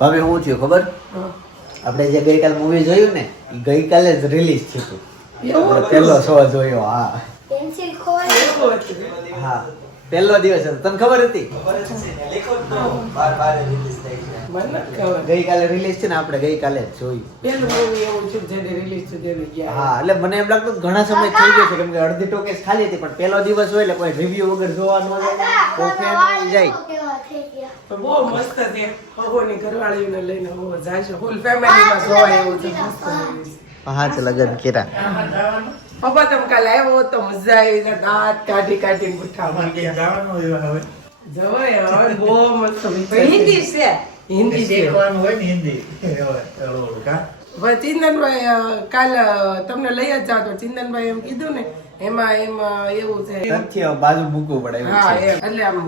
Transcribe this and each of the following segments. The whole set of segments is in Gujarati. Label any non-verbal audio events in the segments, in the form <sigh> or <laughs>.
ભાભી શું થયું ખબર? આપણે જે ગઈકાલ મૂવી જોયું ને ગઈકાલે જ રિલીઝ થયું હતું. પહેલો શો જોયો હા. હા. પહેલો દિવસ હતો. તને ખબર હતી. ગઈકાલે રિલીઝ છે ને આપણે ગઈકાલે જ જોયું. હા એટલે મને એમ લાગતું ઘણા સમય થઈ ગયો છે કેમ કે અડધી ટોકેસ ખાલી હતી પણ પહેલો દિવસ હોય એટલે કોઈ રિવ્યુ વગર જોવા ન જાય. બહુ મસ્ત છે. હગોની ઘરવાળીને લઈને હો જાય છે ફૂલ ફેમિલીમાં જોવા એવું છે મસ્ત. પાંચ લગન કર્યા. પપ્પા તમે કાલ આવ્યો તો મજા આવી દાંત કાઢી કાઢીને ગુઠ્ઠા હવે? જવાય હવે બહુ મસ્ત હિન્દી છે. હિન્દી છે. હિન્દી. છે હવે ચિંદનભાઈ કાલ તમને લઈ જ જાવ તો ચિંતનભાઈ એમ કીધું ને એમાં એમાં એવું છે. સત્ય બાજુ મૂકવું પડે હા એટલે આમ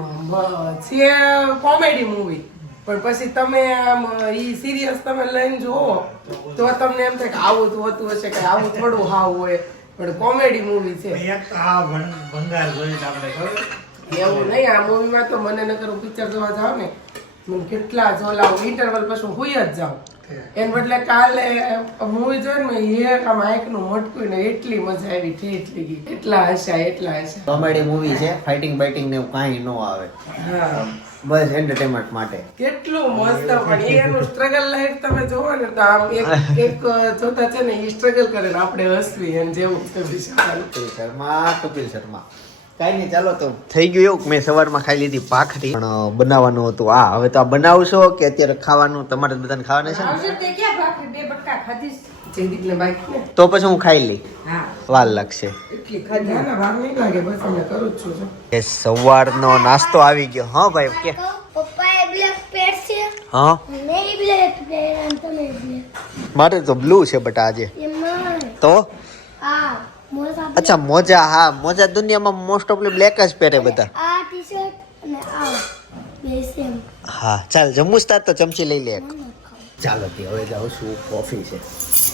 છે કોમેડી મૂવી પણ પછી તમે આમ ઈ સિરિયસ તમે લઈને જુઓ તો તમને એમ થાય કે આવું તો હોતું હશે કે આવું થોડું હાવ હોય. પણ કોમેડી મૂવી છે. એવું નહીં આ મૂવીમાં તો મને નકર પિક્ચર જોવા જાવ ને મને કેટલા જોલા ઇન્ટરવલ પછી હું જ જાઉં. એને બદલે કાલે મૂવી જોઈ ને એક આમ આંખનું મોટકું ને એટલી મજા આવી ઠેઠ ગઈ. એટલા હસ્યા એટલા હસ્યા. કોમેડી મૂવી છે ફાઇટિંગ બાઇટિંગ ને કાંઈ ન આવે. બસ એન્ટરટેનમેન્ટ માટે. કેટલું મસ્ત પણ એનું સ્ટ્રગલ લાઈફ તમે જોવો ને તો આમ એક એક જોતા છે ને એ સ્ટ્રગલ કરે આપણે હસવી એમ જેવું કપિલ શર્મા કપિલ શર્મા. કાંઈ નહીં ચાલો તો. થઈ ગયું એવું મેં સવારમાં ખાઈ લીધી ભાખરી પણ બનાવવાનું હતું. આ હવે તો આ બનાવશો કે અત્યારે ખાવાનું તમારે બધાને ખાવાના છે તે પછી હું ખાઈ લઈ. હા. વાર લાગશે. એટલી ખાધી ના ના ભાગ નહીં લાગે બસ અમે કરું જ છું જો. એ સવારનો નાસ્તો આવી ગયો. હા ભાઈ કે હા? મારે તો બ્લુ છે બટ આજે. તો? અચ્છા મોજા હા મોજા દુનિયામાં મોસ્ટ ઓફલી બ્લેક જ પહેરે બધા. આ ટી શર્ટ અને આ બે સેમ હા ચાલ જમ્મુ સ્ટાર તો ચમચી લઈ લે એક. ચાલો તે હવે જાઉં છું કોફી છે.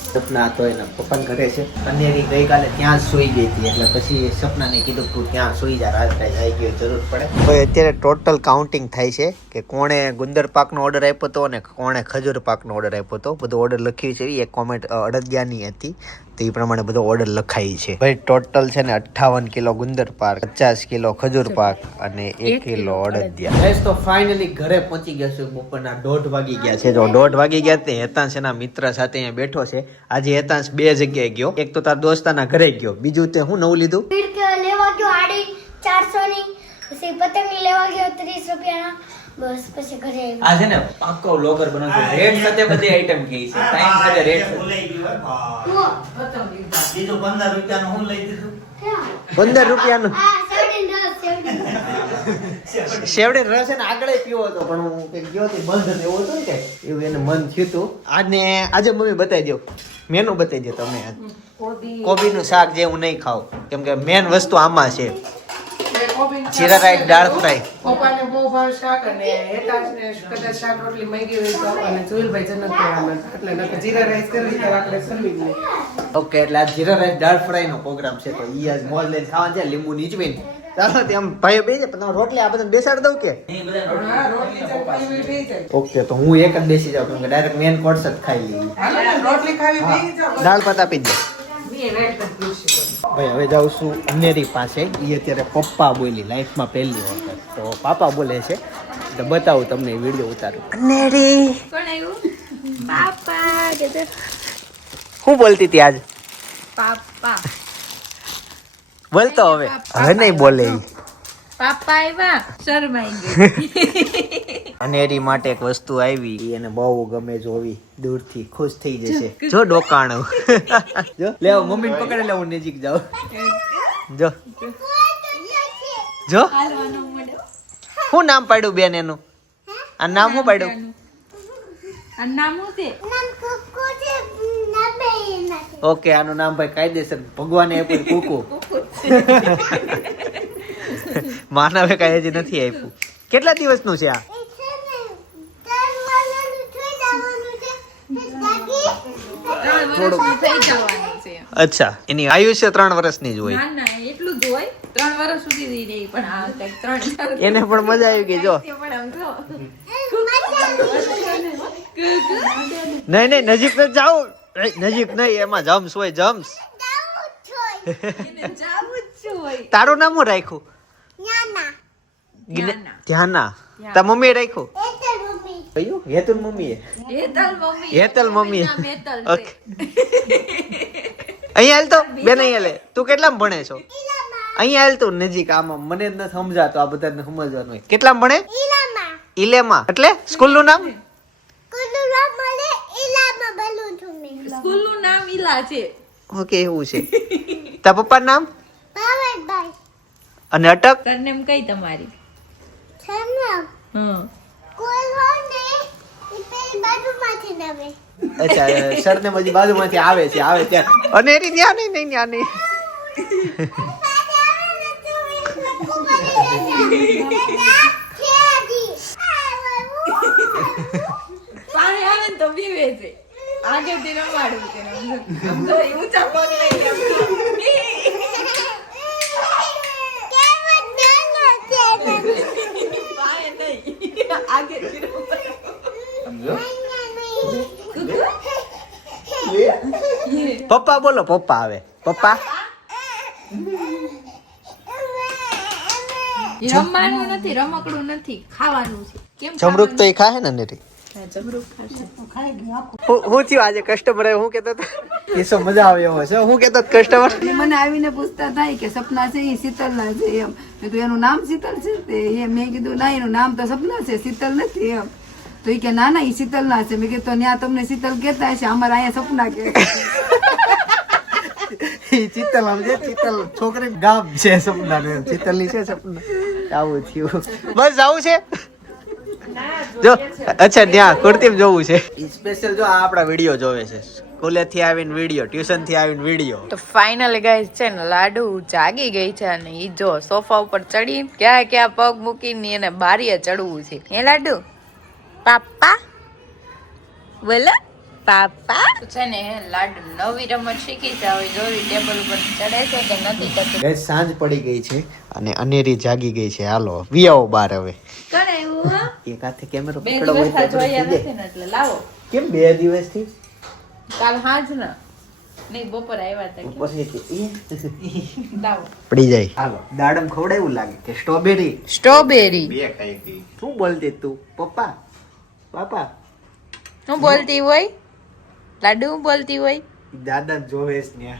સપના તો એના પપ્પાને ઘરે છે. કન્યારી ગઈકાલે ત્યાં જ સૂઈ ગઈ હતી. એટલે પછી સપનાને કીધું તું ત્યાં સૂઈ જા રાત કાંઈ આવી ગયો જરૂર પડે. હવે અત્યારે ટોટલ કાઉન્ટિંગ થાય છે કે કોણે ગુંદર પાકનો ઓર્ડર આપ્યો હતો અને કોણે ખજૂર પાકનો ઓર્ડર આપ્યો હતો. બધો ઓર્ડર લખ્યું છે. એક કોમેન્ટ અડદિયાની હતી. તો એ પ્રમાણે બધો ઓર્ડર લખાઈ છે. ભાઈ ટોટલ છે ને અઠ્ઠાવન કિલો ગુંદર પાક પચાસ કિલો ખજૂર પાક અને એક કિલો અડદિયા. તો ફાઇનલી ઘરે પહોંચી ગયા છે બપોરના દોઢ વાગી ગયા છે. જો દોઢ વાગી ગયા તે હેતાંશ એના મિત્ર સાથે અહીંયા બેઠો છે. આજે હેતાંશ બે જગ્યાએ ગયો. એક તો તાર દોસ્તાના ઘરે ગયો. બીજું તે હું નવું લીધું? લેવા ગયો આડી ચારસો ની પછી પતંગની લેવા ગયો ત્રીસ રૂપિયાના. બસ પછી ઘરે આ છે ને પાક્કો બ્લોગર બનાવતો રેટ સાથે બધી આઈટમ કહી છે. ટાઈમ સાથે રેટ બીજો બીજું પંદર રૂપિયાનું હું લઈ દીધું? પંદર રૂપિયાનું? શેવડે રસ એને આગળ પીવો હતો પણ હું કંઈક ગયો હતો બંધ હતો ને કે એવું એને મન થયું હતું. આજને આજે મમ્મી બતાવી દો મેનુ બતાવી દો તમે આજ. કોબી. કોબીનું શાક જે હું નહીં ખાઉં. કેમ કે મેન વસ્તુ આમાં છે. Jeera rice dal fry. પપ્પાને બહુ ભાવ શાક અને હેતાશને કદાચ શાક રોટલી માંગી હોય તો અને જુલભાઈ જનક કહેવાના હતા. એટલે જીરા રાઈસ કરવી તો આપણે કરવી ઓકે એટલે આ જીરા રાઈસ દાળ ફ્રાય નો પ્રોગ્રામ છે તો ઈ આજ મોલ લઈને ખાવા છે લીંબુ નીચવીને. ચાલો ભાઈઓ બે છે રોટલી આ બધા બેસાડી દઉં કે? ઓકે તો હું એક જ બેસી જાઉં કેમ કે ડાયરેક્ટ મેન કોર્સ જ ખાઈ લઈએ. રોટલી ખાવી દાળ ભાત આપી દે. ભાઈ હવે જાઉં છું અનેરી પાસે. એ અત્યારે પપ્પા બોલી લાઈફમાં પહેલી વખત. તો પાપા બોલે છે તો બતાવું તમને વીડિયો ઉતારું. અનેરી. કોણ પાપા. કે શું બોલતી હતી આજ? પાપા. બોલતો હવે. હવે નહીં બોલે. પાપા આવ્યા. શરમાઈ ગઈ. <laughs> અનેરી માટે એક વસ્તુ આવી એને બહુ ગમે જોવી દૂરથી ખુશ થઈ જશે. જો ડોકાણો. <laughs> જો લેવો મમ્મી પકડે લેવો હું નજીક જાઉં. જો. જો. હાલવાનું શું નામ પાડ્યું બેન એનું? આ નામ શું પાડ્યું. ઓકે આનું નામ ભાઈ કાયદેસર. ભગવાને આપ્યું કુકુ. <laughs> માનવે કઈ હજી નથી આપ્યું. કેટલા દિવસનું છે આ? છે છે. અચ્છા એની આયુષ્ય ત્રણ વર્ષની જ હોય. ના ના એટલું જ હોય. ત્રણ વર્ષ સુધી રહી રહી પણ આ ત્રણ એને પણ મજા આવી ગઈ જો. જો. નહીં નહીં નજીક ન જાઓ. નજીક નહીં એમાં જમ્સ હોય જમ્સ. જ તારું નામ હું રાખ્યું ધ્યાના. તા મમ્મીએ રાખ્યું? કયું? મમ્મીએ. હેતલ મમ્મી. ઓકે. અહીંયા હાલ તો બેન અહીંયા લે તું કેટલામ ભણે છો? અહીંયા હાલ તું નજીક આમાં મને ન સમજાતો આ બધાને સમજવાનું હોય. કેટલામાં ભણે? ઇલેમા ઇલેમાં એટલે? સ્કૂલનું નામ? સ્કૂલનું નામ ઇલા છે. ઓકે એવું છે? તા પપ્પા નામ? ભાવેશભાઈ અને અટક? સરનેમ કઈ તમારી? અચ્છા સરને બધી બાજુમાંથી આવે છે આવે ત્યાં. અને એની ત્યાં નહીં નહીં ત્યાં નહીં પાણી આવે ને તો પીવે છે. રમાડું આમ તો ઊંચા પગ લઈને રમાડું. પપ્પા બોલો પપ્પા આવે પપ્પા એ રમવાનું નથી રમકડું નથી ખાવાનું છે કેમ જમરૂક તો એ ખાહે ને નેરી? હા, થયું આજે કસ્ટમર હું કેતો હતો એ મજા આવ્યો છે. હું કેતો કસ્ટમર મને આવીને પૂછતા થાય કે સપના છે એ શીતલના છે એમ. મેં કીધું એનું નામ શીતલ છે? તે એ મેં કીધું ના એનું નામ તો સપના છે શીતલ નથી એમ. તો એ કે ના ના એ શીતલના છે. મેં કીધું ત્યાં તમને શીતલ કેતા હશે અમારે અહીંયા સપના કે. ચિત્તલ આમ છે ચિત્તલ છોકરી ગામ છે સપના ને ચિત્તલની છે સપના. આવું થયું. બસ આવું છે? જો અચ્છા ત્યાં કુર્તીમ જોવું છે. સ્પેશિયલ જો આ આપણા વીડિયો જોવે છે. સ્કૂલેથી આવીને વીડિયો ટ્યુશનથી આવીને વીડિયો તો ફાઇનલી ગાઈસ છે ને લાડુ જાગી ગઈ છે અને ઈ જો સોફા ઉપર ચડી ક્યાં ક્યાં પગ મૂકીને એને બારીએ ચડવું છે. એ લાડુ? પાપા બોલો પાપા છે ને લાડુ નવી રમત શીખી જોવી ટેબલ ઉપર ચડે છે કે નથી ચડતી ગઈ સાંજ પડી ગઈ છે અને અનેરી જાગી ગઈ છે. હાલો વિયાઓ બાર હવે. એક હાથે કેમેરો પકડો હોય દિવસ તો નથી એટલે લાવો. કેમ બે દિવસથી? કાલ હાજ ના. નહીં બપોર આવ્યા હતા પછી લાવો. પડી જાય. હાલો દાડમ ખવડાવ્યું લાગે કે સ્ટ્રોબેરી? સ્ટ્રોબેરી. બે ખાઈ ગઈ શું બોલતી તું? પપ્પા પાપા. હું બોલતી હોય? લાડુ હું બોલતી હોય? દાદા જોવેશ ને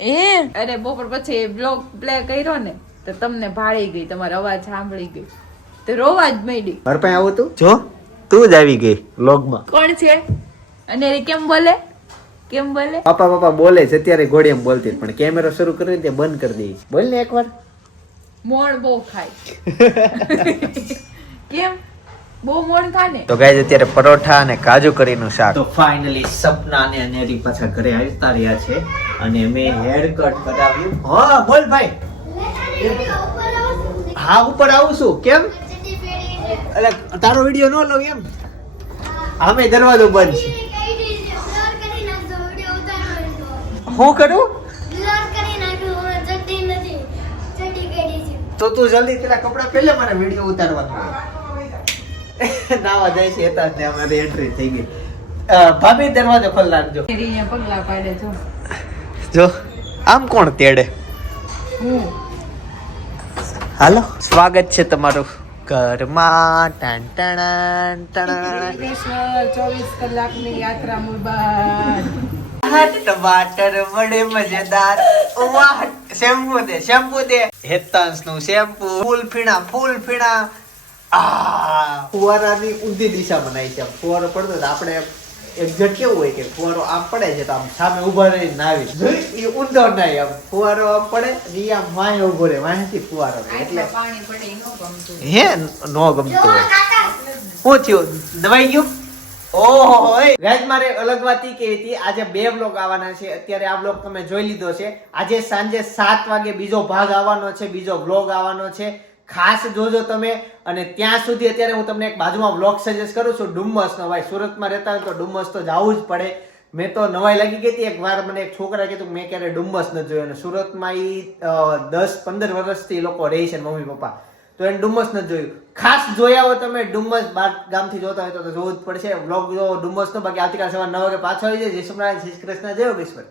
એ અરે બપોર પછી બ્લોગ પ્લે કર્યો ને તો તમને ભાળી ગઈ તમારો અવાજ સાંભળી ગઈ તો રોવા જ માંડી. ઘર પાસે આવું તું જો તું જ આવી ગઈ લોગમાં. કોણ છે? અને એ કેમ બોલે? કેમ બોલે? પાપા પાપા બોલે છે અત્યારે ઘોડી એમ બોલતી પણ કેમેરો શરૂ કરીને તે બંધ કરી દઈ બોલ ને એકવાર. મોણ બહુ ખાય. <laughs> કેમ? બહુ મોણ ખા ને? તો ગાઈઝ અત્યારે પરોઠા અને કાજુ કરીનું શાક. તો ફાઇનલી સપના અને અનેરી પાછા ઘરે આવતા રહ્યા છે અને મેં હેર કટ કરાવ્યું. હા બોલ ભાઈ. હા ઉપર આવું છું. કેમ? એટલે તારો વીડિયો ન લઉં એમ. અમે દરવાજો બંધ છે. હું કરું? તો તું જલ્દી પેલા કપડા પહેલે મને વીડિયો ઉતારવાનો નાવા જાય છે એતા ને અમારી એન્ટ્રી થઈ ગઈ. ભાભી દરવાજો ખોલ નાખજો. અહીંયા પગલા પાડે જો જો આમ કોણ તેડે? હાલો સ્વાગત છે તમારું. ઘરમાં ટન ટણ ટણ ચોવીસ કલાકની યાત્રા મુબારક ટમાટર વડે મજેદાર શેમ્પુ દે શેમ્પુ દે. હેતાંસનું શેમ્પુ. ફૂલ ફીણા ફૂલ ફીણા. આ, ફુવારાની ઊંધી દિશા બનાવી છે. ફુવારો પડતો તો આપણે એક્ઝેક્ટ કેવું હોય કે ફુવારો આમ પડે છે તો આમ સામે ઊભા રહી નાવી જોઈ એ ઊંધો નહીં આમ. ફુવારો આમ પડે એ આમ વાંહે ઊભો રહે. વાંહેથી ફુવારો એટલે પાણી પડે એ ન ગમતું. હે? નો ગમતું હોય. શું થયું? દવાઈ ગયું? ઓહો મારે અલગ વાત કેવી હતી. આજે બે બ્લોગ આવવાના છે. અત્યારે આ બ્લોગ તમે જોઈ લીધો છે. આજે સાંજે સાત વાગે બીજો ભાગ આવવાનો છે બીજો બ્લોગ આવવાનો છે. ખાસ જોજો તમે અને ત્યાં સુધી અત્યારે હું તમને એક બાજુમાં બ્લોગ સજેસ્ટ કરું છું. ડુમ્મસ નો ભાઈ સુરતમાં રહેતા હોય તો ડુમ્મસ તો જવું જ પડે. મેં તો નવાઈ લાગી ગઈ હતી. એક વાર મને એક છોકરા કીધું મેં ક્યારે ડુમ્મસ નથી જોયો. અને સુરતમાં એ દસ પંદર વર્ષથી લોકો રહે છે મમ્મી પપ્પા. તો એને ડુમ્મસ નથી જોયું. ખાસ જોયા હોય તમે, ડુમ્મસ બાર ગામથી જોતા હોય તો જોવું જ પડશે. બ્લોગ જો ડુમ્મસ નો. બાકી આવતીકાલ સવાર નવ વાગે પાછો આવી જાય. જય શ્રી કૃષ્ણ, જય યોગેશ્વર